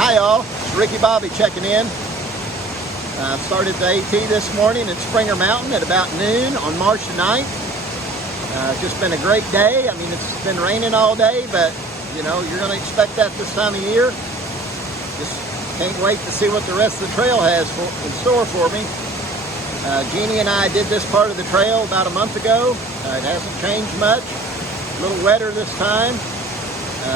Hi y'all, it's Ricky Bobby checking in. Started the AT this morning at Springer Mountain at about noon on March the 9th. Just been a great day. I mean, it's been raining all day, but you know, you're going to expect that this time of year. Just can't wait to see what the rest of the trail has in store for me. Jeannie and I did this part of the trail about a month ago. It hasn't changed much. A little wetter this time.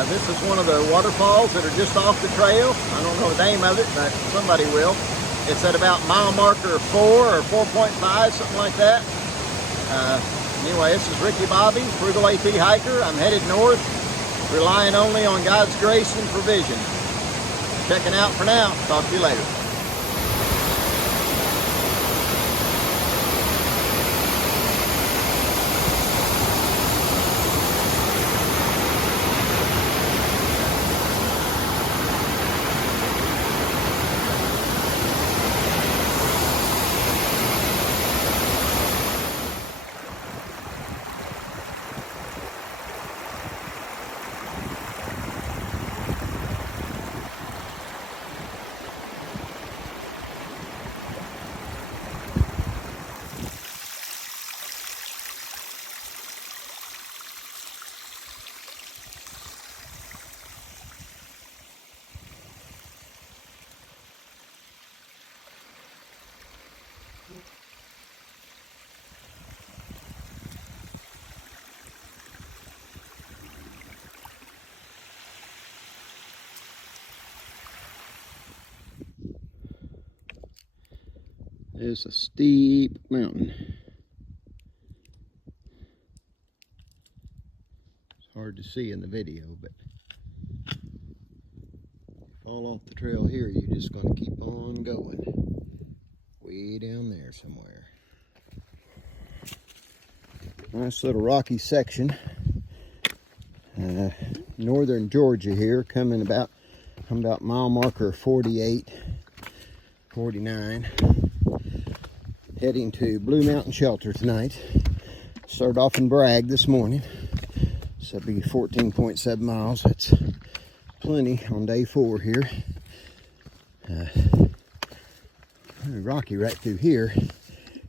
This is one of the waterfalls that are just off the trail. I don't know the name of it, but somebody will. It's at about mile marker 4 or 4.5, something like that. Anyway, this is Ricky Bobby, Frugal AT Hiker. I'm headed north, relying only on God's grace and provision. Checking out for now. Talk to you later. It's a steep mountain. It's hard to see in the video, but fall off the trail here, you're just going to keep on going. Way down there somewhere. Nice little rocky section. Northern Georgia here, coming about mile marker 48, 49. Heading to Blue Mountain Shelter tonight. Started off in Bragg this morning. So it'll be 14.7 miles. That's plenty on day 4 here. Rocky right through here.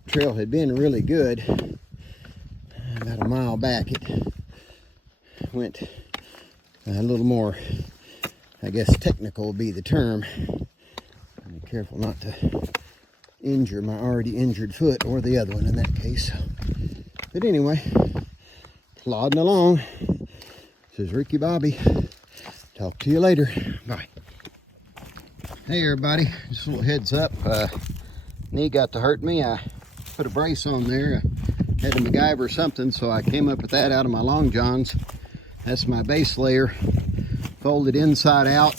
Trail had been really good. About a mile back it went a little more, I guess technical would be the term. Be careful not to injure my already injured foot, or the other one in that case. But anyway, plodding along. This is Ricky Bobby. Talk to you later. Bye. Hey everybody, just a little heads up. Knee got to hurt me. I put a brace on there. I had to MacGyver something, so I came up with that out of my long johns. That's my base layer, folded inside out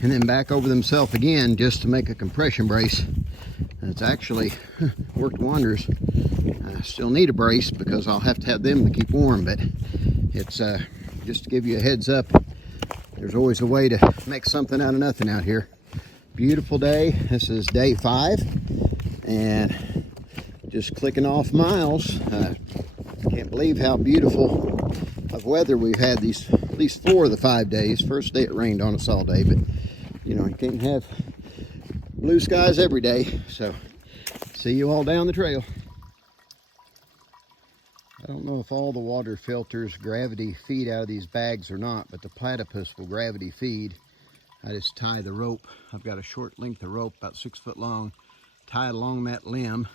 and then back over themselves again just to make a compression brace. It's actually worked wonders. I still need a brace because I'll have to have them to keep warm, but it's just to give you a heads up, there's always a way to make something out of nothing out here. Beautiful day. This is day 5 and just clicking off miles. Can't believe how beautiful of weather we've had these at least 4 of the 5 days. First day it rained on us all day, but you know, you can't have blue skies every day. So see you all down the trail. I don't know if all the water filters gravity feed out of these bags or not, but the platypus will gravity feed. I just tie the rope. I've got a short length of rope, about 6 foot long, tie it along that limb.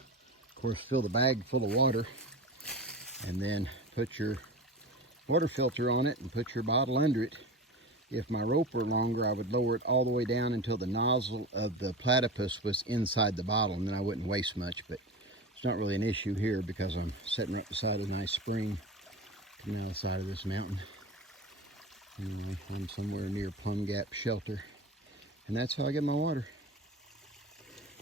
Of course, fill the bag full of water and then put your water filter on it and put your bottle under it. If my rope were longer, I would lower it all the way down until the nozzle of the platypus was inside the bottle, and then I wouldn't waste much. But it's not really an issue here because I'm sitting right beside a nice spring coming out of the side of this mountain. Anyway, I'm somewhere near Plum Gap Shelter, and that's how I get my water.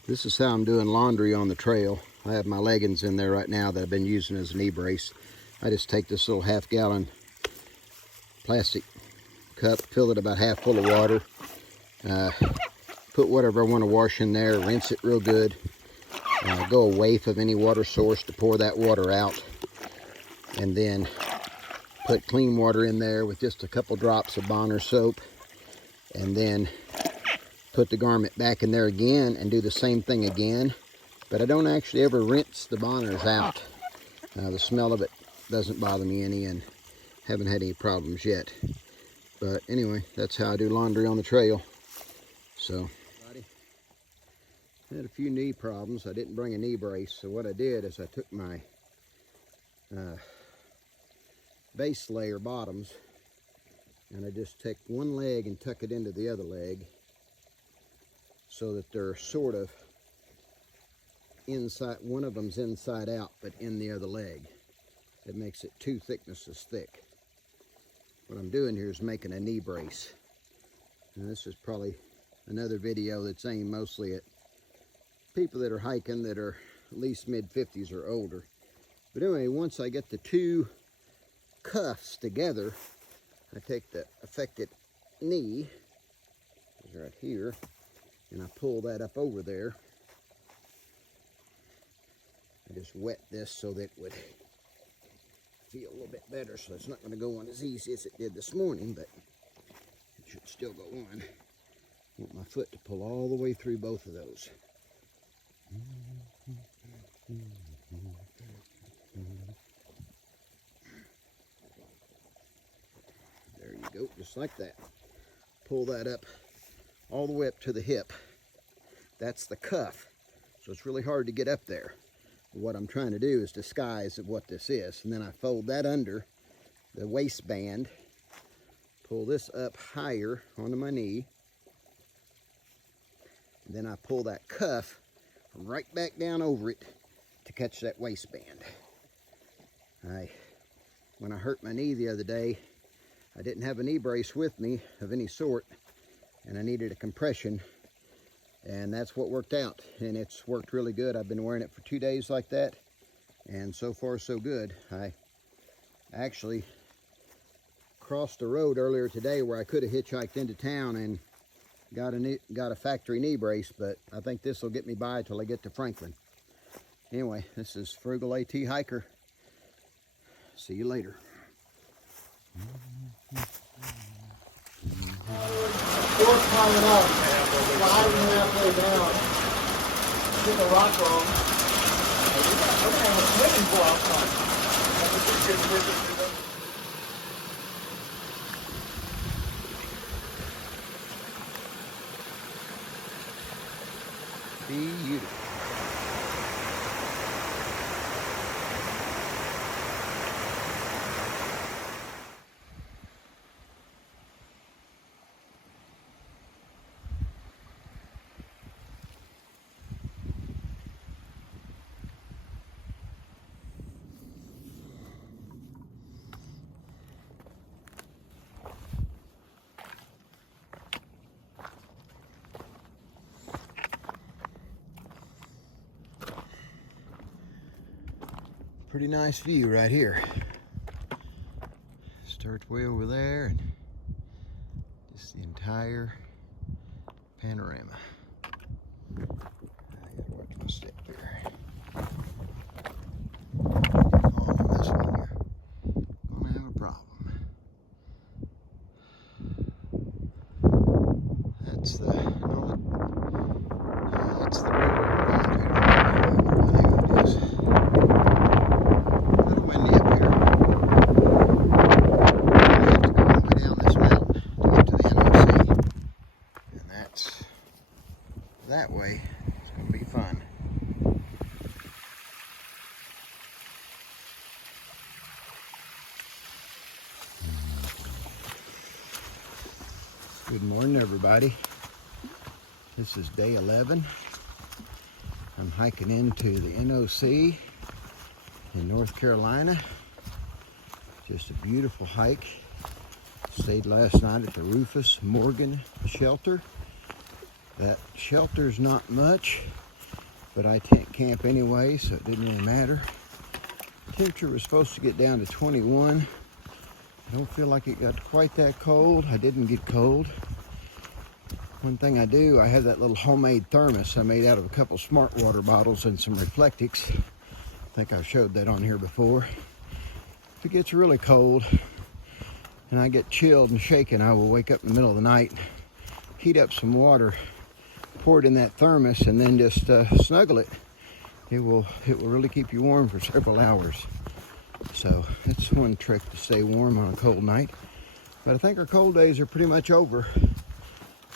This is how I'm doing laundry on the trail. I have my leggings in there right now that I've been using as a knee brace. I just take this little half-gallon plastic cup, fill it about half full of water, put whatever I want to wash in there, rinse it real good, go a waif of any water source to pour that water out, and then put clean water in there with just a couple drops of Bonner soap, and then put the garment back in there again and do the same thing again. But I don't actually ever rinse the bonners out. The smell of it doesn't bother me any, and haven't had any problems yet. But anyway, that's how I do laundry on the trail. So, I had a few knee problems. I didn't bring a knee brace, so what I did is I took my base layer bottoms, and I just take one leg and tuck it into the other leg so that they're sort of inside, one of them's inside out but in the other leg. It makes it 2 thicknesses thick. What I'm doing here is making a knee brace. And this is probably another video that's aimed mostly at people that are hiking that are at least mid-50s or older. But anyway, once I get the 2 cuffs together, I take the affected knee, it's right here, and I pull that up over there. I just wet this so that it would feel a little bit better, so it's not going to go on as easy as it did this morning, but it should still go on. I want my foot to pull all the way through both of those. There you go, just like that. Pull that up all the way up to the hip. That's the cuff, so it's really hard to get up there. What I'm trying to do is disguise what this is, and then I fold that under the waistband, pull this up higher onto my knee, and then I pull that cuff right back down over it to catch that waistband. When I hurt my knee the other day, I didn't have a knee brace with me of any sort, and I needed a compression, and that's what worked out, and it's worked really good. I've been wearing it for 2 days like that, and so far so good. I actually crossed the road earlier today where I could have hitchhiked into town and got a factory knee brace, but I think this will get me by till I get to Franklin. Anyway, this is Frugal AT Hiker. See you later. Doors climbing up, sliding halfway down, hit the rock wrong. We're gonna have a swimming pool outside. Beautiful. Pretty nice view right here. Starts way over there and just the entire panorama. I gotta watch my step here. On this one, you're gonna have a problem. That's the that's the river. What it is. That way, it's going to be fun. Good morning, everybody. This is day 11. I'm hiking into the NOC in North Carolina. Just a beautiful hike. Stayed last night at the Rufus Morgan shelter. That shelter's not much, but I can't camp anyway, so it didn't really matter. Temperature was supposed to get down to 21. I don't feel like it got quite that cold. I didn't get cold. One thing I do, I have that little homemade thermos I made out of a couple smart water bottles and some Reflectics. I think I've showed that on here before. If it gets really cold and I get chilled and shaken, I will wake up in the middle of the night, heat up some water pour it in that thermos and then just snuggle it. It will really keep you warm for several hours. So it's one trick to stay warm on a cold night. But I think our cold days are pretty much over.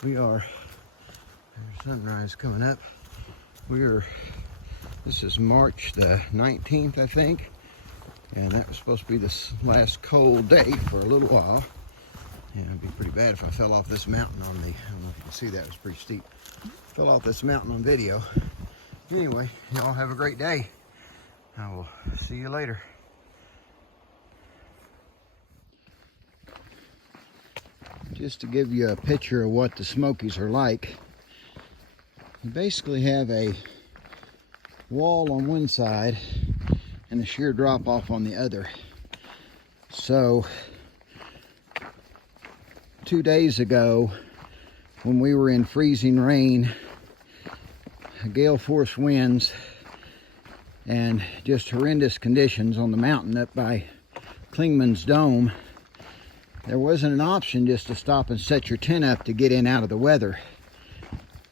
There's sunrise coming up. This is March the 19th, I think. And that was supposed to be this last cold day for a little while. Yeah, it'd be pretty bad if I fell off this mountain on the, I don't know if you can see that, it was pretty steep. Fell off this mountain on video. Anyway, y'all have a great day. I will see you later. Just to give you a picture of what the Smokies are like, you basically have a wall on one side and a sheer drop off on the other. So 2 days ago, when we were in freezing rain, gale force winds, and just horrendous conditions on the mountain up by Klingman's Dome, there wasn't an option just to stop and set your tent up to get in out of the weather.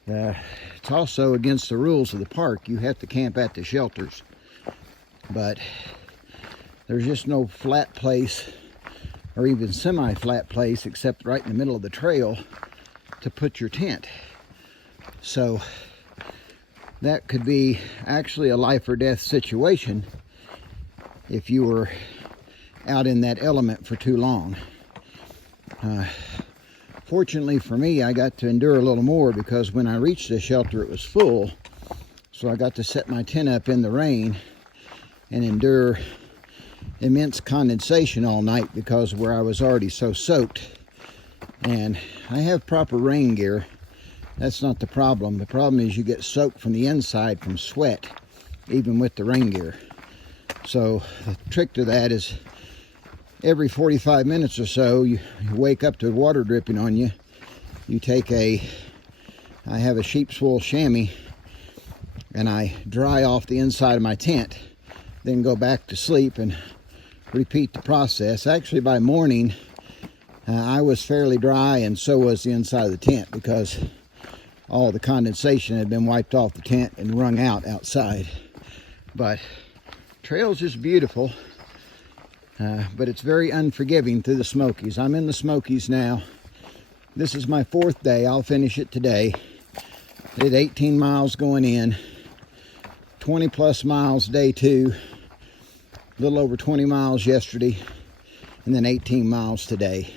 It's also against the rules of the park. You have to camp at the shelters. But there's just no flat place or even semi-flat place except right in the middle of the trail to put your tent. So that could be actually a life or death situation if you were out in that element for too long. Fortunately for me, I got to endure a little more because when I reached the shelter, it was full. So I got to set my tent up in the rain and endure immense condensation all night because where I was already so soaked. And I have proper rain gear. That's not the problem. The problem is you get soaked from the inside from sweat, even with the rain gear. So the trick to that is every 45 minutes or so, you wake up to water dripping on you. You take I have a sheep's wool chamois, and I dry off the inside of my tent, then go back to sleep and repeat the process. Actually, by morning, I was fairly dry, and so was the inside of the tent because all the condensation had been wiped off the tent and wrung out outside. But trail's just beautiful. But it's very unforgiving through the Smokies. I'm in the Smokies now. This is my 4th day. I'll finish it today. Did 18 miles going in, 20 plus miles day 2, a little over 20 miles yesterday, and then 18 miles today.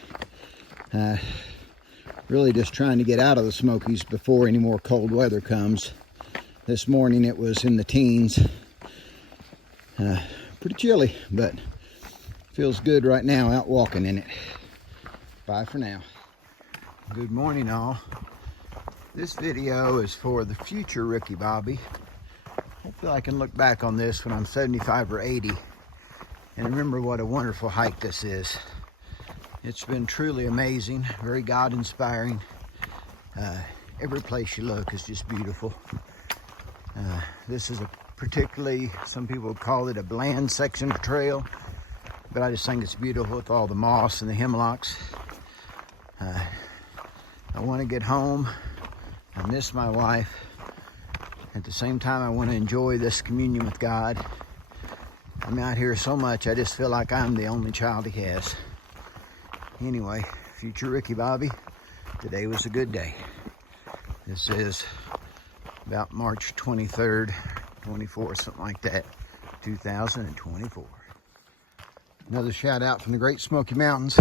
Really just trying to get out of the Smokies before any more cold weather comes. This morning it was in the teens. Pretty chilly, but feels good right now out walking in it. Bye for now. Good morning, all. This video is for the future Ricky Bobby. Hopefully I can look back on this when I'm 75 or 80 and remember what a wonderful hike this is. It's been truly amazing, very God-inspiring. Every place you look is just beautiful. This is a particularly, some people call it a bland section of trail, but I just think it's beautiful with all the moss and the hemlocks. I want to get home. I miss my wife. At the same time, I want to enjoy this communion with God. I'm out here so much, I just feel like I'm the only child he has. Anyway, future Ricky Bobby, today was a good day. This is about March 23rd, 24th, something like that, 2024. Another shout out from the Great Smoky Mountains.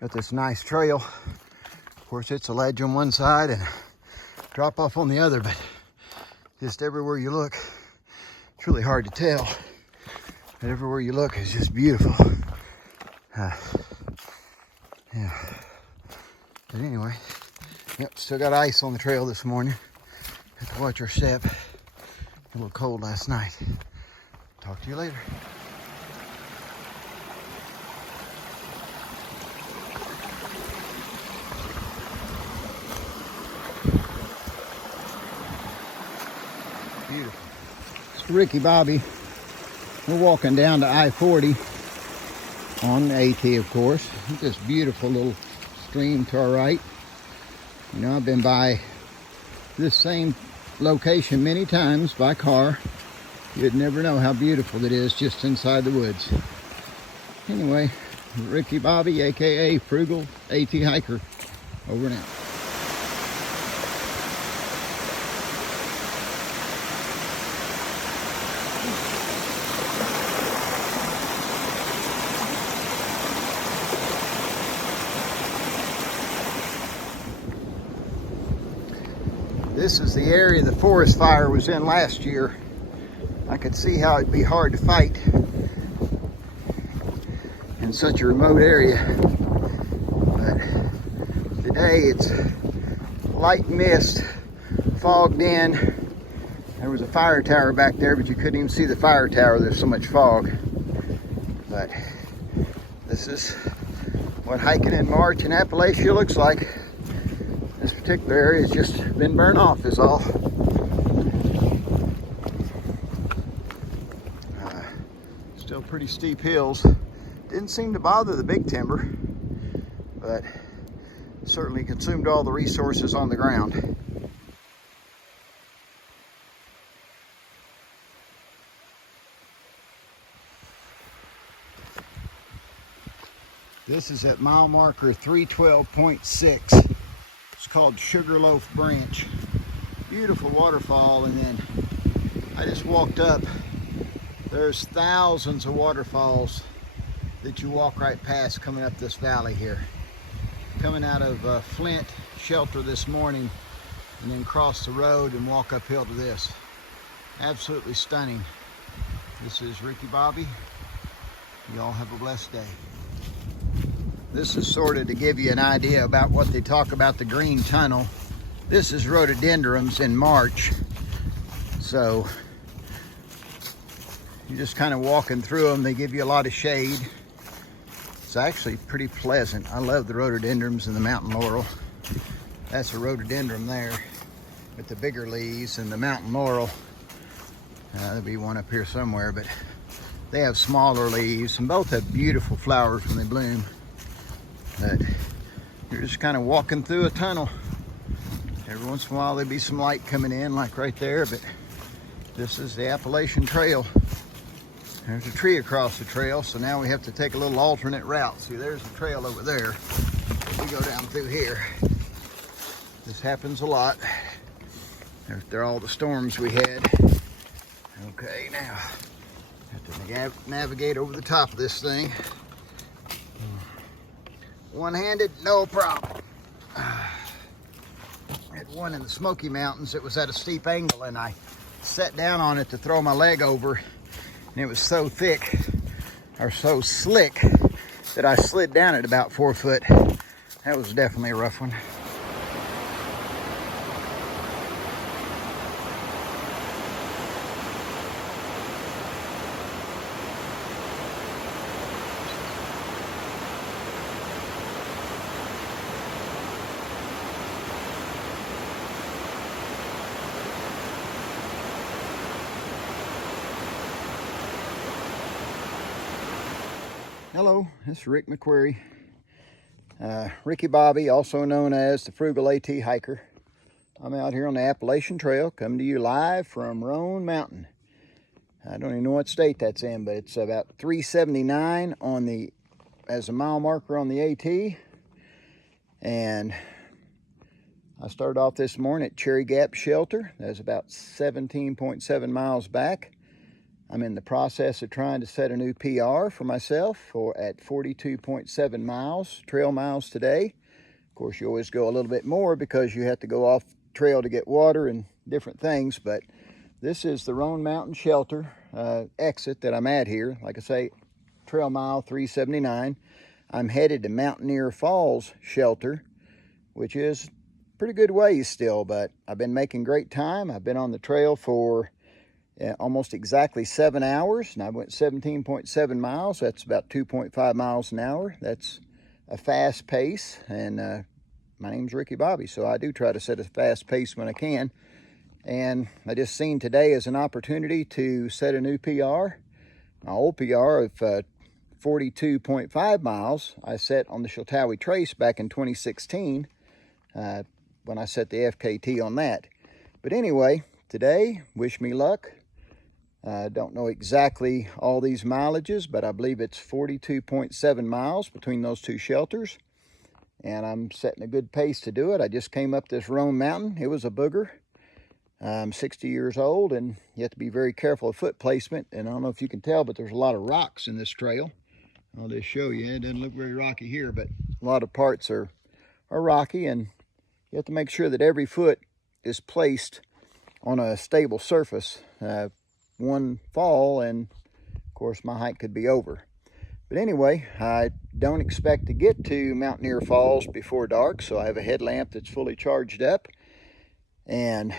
Got this nice trail. Of course, it's a ledge on one side and drop off on the other, but just everywhere you look, it's really hard to tell. But everywhere you look is just beautiful. Yeah. But anyway, yep, still got ice on the trail this morning. Have to watch our step. A little cold last night. Talk to you later. Beautiful. It's Ricky Bobby. We're walking down to I-40 on AT, of course. This beautiful little stream to our right. You know, I've been by this same location many times by car. You'd never know how beautiful it is just inside the woods. Anyway, Ricky Bobby, aka Frugal AT Hiker, over and out. This is the area the forest fire was in last year. I could see how it'd be hard to fight in such a remote area. But today it's light mist, fogged in. There was a fire tower back there, but you couldn't even see the fire tower. There's so much fog. But this is what hiking in March in Appalachia looks like. This particular area has just been burned off is all. Still pretty steep hills. Didn't seem to bother the big timber, but certainly consumed all the resources on the ground. This is at mile marker 312.6. It's called Sugarloaf Branch. Beautiful waterfall, and then I just walked up. There's thousands of waterfalls that you walk right past coming up this valley here. Coming out of Flint shelter this morning and then cross the road and walk uphill to this. Absolutely stunning. This is Ricky Bobby. Y'all have a blessed day. This is sort of to give you an idea about what they talk about the green tunnel. This is rhododendrons in March. So you're just kind of walking through them. They give you a lot of shade. It's actually pretty pleasant. I love the rhododendrons and the mountain laurel. That's a rhododendron there with the bigger leaves, and the mountain laurel. There'll be one up here somewhere, but they have smaller leaves, and both have beautiful flowers when they bloom. But you're just kind of walking through a tunnel. Every once in a while there'll be some light coming in, like right there, but this is the Appalachian Trail. There's a tree across the trail, so now we have to take a little alternate route. See, there's the trail over there. We go down through here. This happens a lot. There are all the storms we had. Okay, now have to navigate over the top of this thing. One-handed, no problem. Had one in the Smoky Mountains. It was at a steep angle, and I sat down on it to throw my leg over, and it was so thick, or so slick, that I slid down at about 4 foot. That was definitely a rough one. Hello, this is Rick McQuarrie. Ricky Bobby, also known as the Frugal AT Hiker. I'm out here on the Appalachian Trail, coming to you live from Roan Mountain. I don't even know what state that's in, but it's about 379 on the as a mile marker on the AT. And I started off this morning at Cherry Gap Shelter. That's about 17.7 miles back. I'm in the process of trying to set a new PR for myself at 42.7 miles, trail miles today. Of course, you always go a little bit more because you have to go off trail to get water and different things, but this is the Roan Mountain Shelter exit that I'm at here. Like I say, trail mile 379. I'm headed to Mountaineer Falls Shelter, which is pretty good ways still, but I've been making great time. I've been on the trail for almost exactly 7 hours, and I went 17.7 miles. That's about 2.5 miles an hour. That's a fast pace, and my name's Ricky Bobby, so I do try to set a fast pace when I can. And I just seen today as an opportunity to set a new PR. My old PR of 42.5 miles I set on the Sheltawi Trace back in 2016 when I set the FKT on that. But anyway, today, wish me luck. I don't know exactly all these mileages, but I believe it's 42.7 miles between those two shelters. And I'm setting a good pace to do it. I just came up this Roan Mountain. It was a booger. I'm 60 years old, and you have to be very careful of foot placement. And I don't know if you can tell, but there's a lot of rocks in this trail. I'll just show you. It doesn't look very rocky here, but a lot of parts are rocky, and you have to make sure that every foot is placed on a stable surface. One fall, and of course my hike could be over. But anyway, I don't expect to get to Mountaineer Falls before dark, so I have a headlamp that's fully charged up, and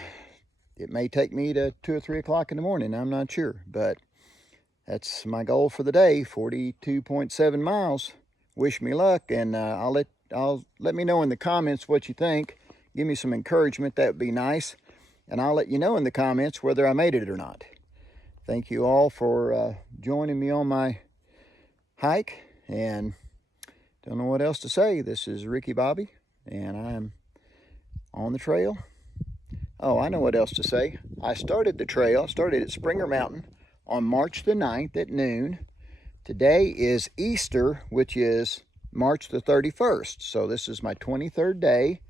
it may take me to 2 or 3 o'clock in the morning. I'm not sure, but that's my goal for the day, 42.7 miles. Wish me luck, and let me know in the comments what you think. Give me some encouragement, that would be nice. And I'll let you know in the comments whether I made it or not. Thank you all for joining me on my hike, and don't know what else to say. This is Ricky Bobby, and I am on the trail. Oh, I know what else to say. I started the trail, started at Springer Mountain on March the 9th at noon. Today is Easter, which is March the 31st. So this is my 23rd day.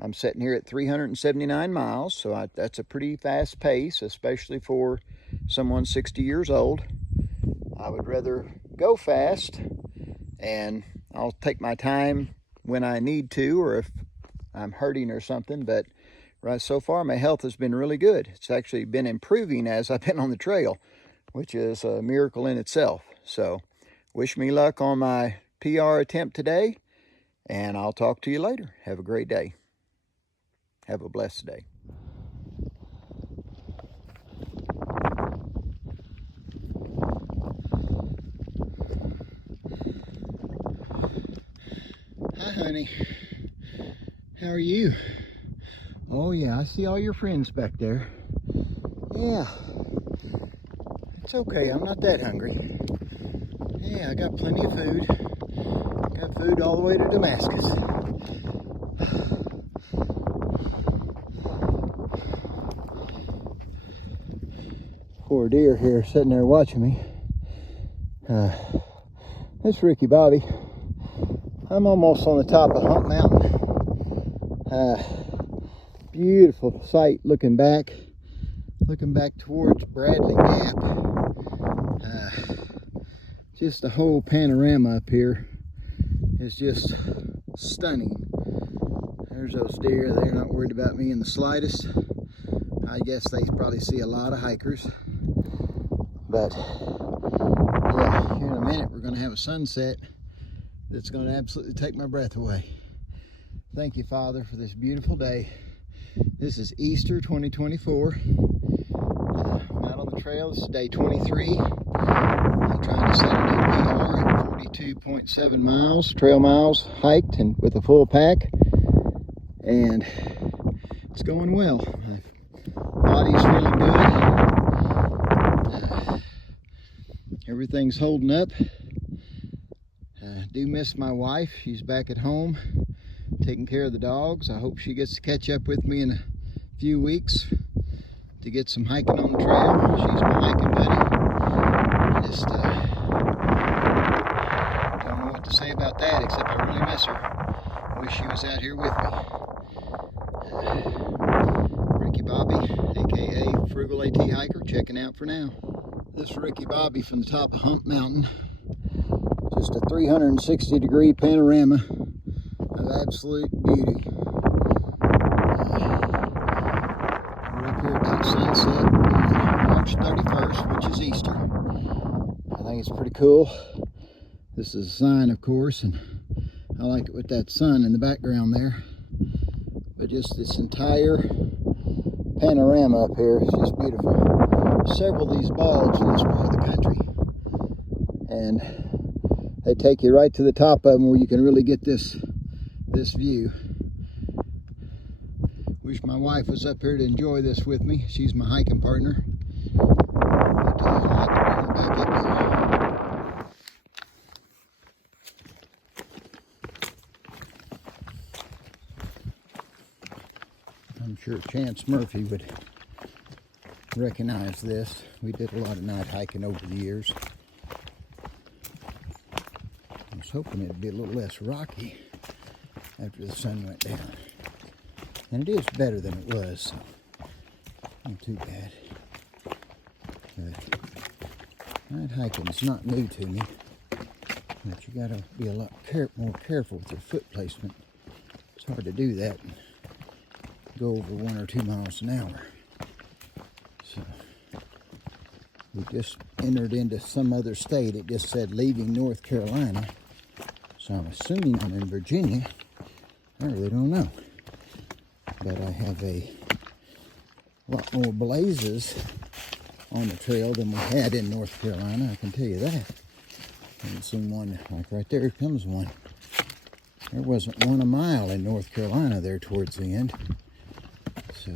I'm sitting here at 379 miles, so that's a pretty fast pace, especially for someone 60 years old. I would rather go fast, and I'll take my time when I need to, or if I'm hurting or something, but right so far my health has been really good. It's actually been improving as I've been on the trail, which is a miracle in itself. So wish me luck on my PR attempt today, and I'll talk to you later. Have a great day. Have a blessed day. Hi, honey. How are you? Oh, yeah, I see all your friends back there. Yeah. It's okay, I'm not that hungry. Yeah, I got plenty of food. Got food all the way to Damascus. Poor deer here sitting there watching me. It's Ricky Bobby. I'm almost on the top of Hump Mountain. Beautiful sight looking back towards Bradley Gap. Just the whole panorama up here is just stunning. There's those deer. They're not worried about me in the slightest. I guess they probably see a lot of hikers. But yeah, here in a minute we're going to have a sunset that's going to absolutely take my breath away. Thank you, Father, for this beautiful day. This is Easter 2024. I'm out on the trail. This is day 23. I'm trying to set a new PR at 42.7 miles, trail miles, hiked and with a full pack. And it's going well. My body's feeling good. Everything's holding up. I do miss my wife. She's back at home taking care of the dogs. I hope she gets to catch up with me in a few weeks to get some hiking on the trail. She's my hiking buddy. I just don't know what to say about that, except I really miss her. I wish she was out here with me. Ricky Bobby, aka Frugal AT Hiker, checking out for now. This is Ricky Bobby from the top of Hump Mountain. Just a 360-degree panorama of absolute beauty. We're up here about sunset on March 31st, which is Easter. I think it's pretty cool. This is a sign, of course, and I like it with that sun in the background there. But just this entire panorama up here is just beautiful. Several of these bogs in this part of the country, and they take you right to the top of them where you can really get this view. Wish my wife was up here to enjoy this with me. She's my hiking partner. But I'll have to bring her back up here. I'm sure Chance Murphy would recognize this. We did a lot of night hiking over the years. I was hoping it'd be a little less rocky after the sun went down. And it is better than it was, so not too bad. But night hiking is not new to me, but you gotta be a lot more careful with your foot placement. It's hard to do that and go over 1 or 2 miles an hour. So we just entered into some other state. It just said leaving North Carolina, so I'm assuming I'm in Virginia. I really don't know, but I have a lot more blazes on the trail than we had in North Carolina, I can tell you that. I haven't seen one, like right there comes one. There wasn't one a mile in North Carolina there towards the end. So,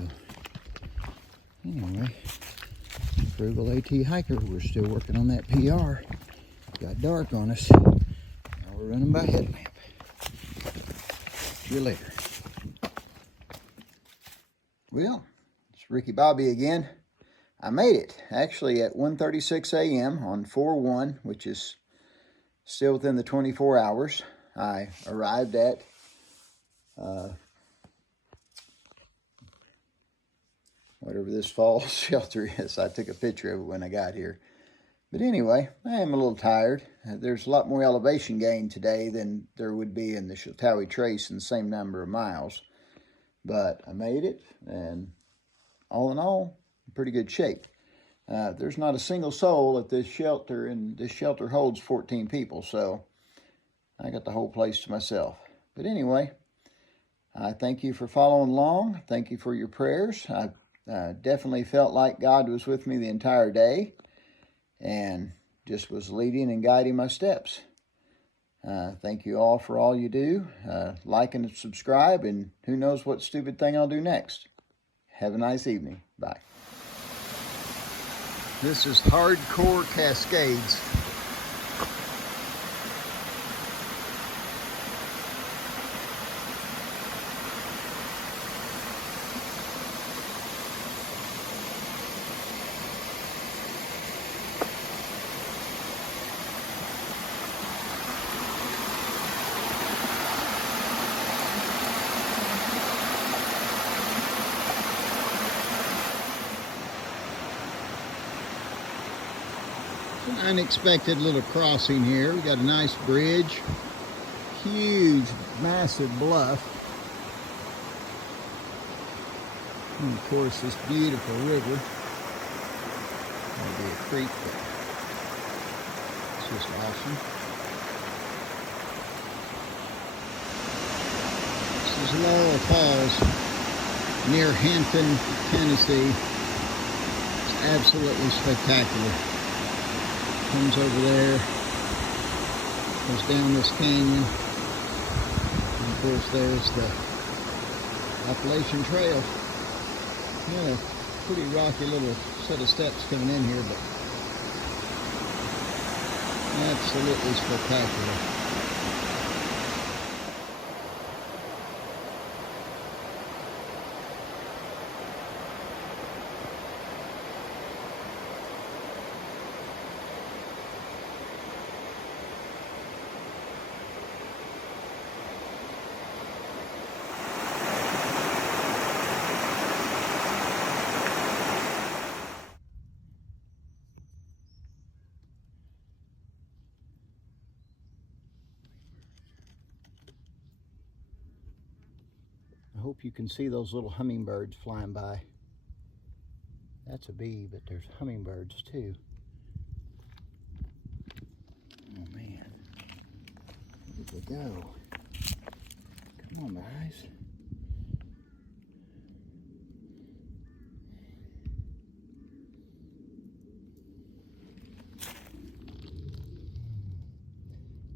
anyway, Frugal AT Hiker, we're still working on that PR. Got dark on us. Now we're running by headlamp. See you later. Well, it's Ricky Bobby again. I made it, actually, at 1:36 a.m. on 4/1, which is still within the 24 hours. I arrived at whatever this fall shelter is. I took a picture of it when I got here. But anyway, I am a little tired. There's a lot more elevation gain today than there would be in the Sheltawi Trace in the same number of miles. But I made it, and all in all, pretty good shape. There's not a single soul at this shelter, and this shelter holds 14 people, so I got the whole place to myself. But anyway, I thank you for following along. Thank you for your prayers. I definitely felt like God was with me the entire day and just was leading and guiding my steps. Thank you all for all you do. Like and subscribe, and who knows what stupid thing I'll do next. Have a nice evening. Bye. This is Hardcore Cascades. Unexpected little crossing here. We got a nice bridge, huge, massive bluff, and of course this beautiful river. Maybe a creek, but it's just awesome. This is Laurel Falls near Hampton, Tennessee. It's absolutely spectacular. Comes over there, goes down this canyon, and of course there's the Appalachian Trail. Got a pretty rocky little set of steps coming in here, but absolutely spectacular. I hope you can see those little hummingbirds flying by. That's a bee, but there's hummingbirds too. Oh man, where did they go? Come on, guys.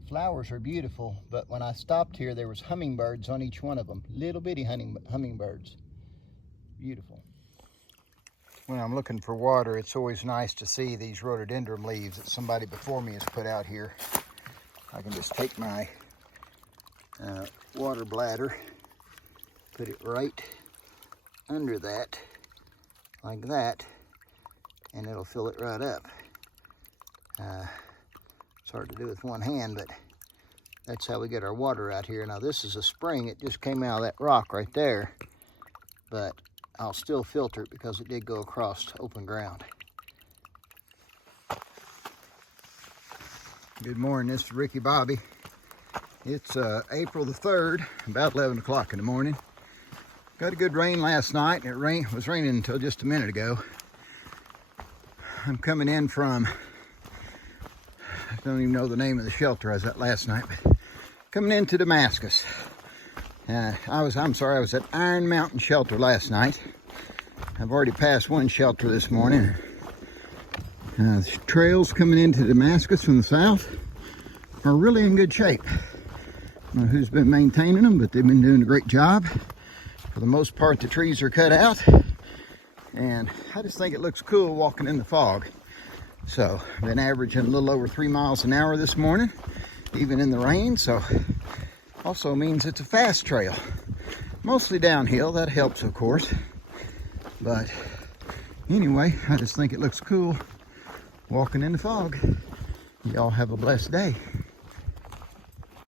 Flowers are beautiful, but when I stopped here, there was hummingbirds on each one of them. Little bitty hummingbirds. Beautiful. When I'm looking for water, it's always nice to see these rhododendron leaves that somebody before me has put out here. I can just take my water bladder, put it right under that, like that, and it'll fill it right up. It's hard to do with one hand, but that's how we get our water out here. Now this is a spring. It just came out of that rock right there, but I'll still filter it because it did go across open ground. Good morning, this is Ricky Bobby. It's April the 3rd, about 11 o'clock in the morning. Got a good rain last night. It was raining until just a minute ago. I'm coming in from, I don't even know the name of the shelter I was at last night, but coming into Damascus. I was at Iron Mountain Shelter last night. I've already passed one shelter this morning. The trails coming into Damascus from the south are really in good shape. I don't know who's been maintaining them, but they've been doing a great job. For the most part, the trees are cut out, and I just think it looks cool walking in the fog. So I've been averaging a little over 3 miles an hour this morning, even in the rain. So also means it's a fast trail, mostly downhill. That helps, of course. But anyway, I just think it looks cool walking in the fog. Y'all have a blessed day.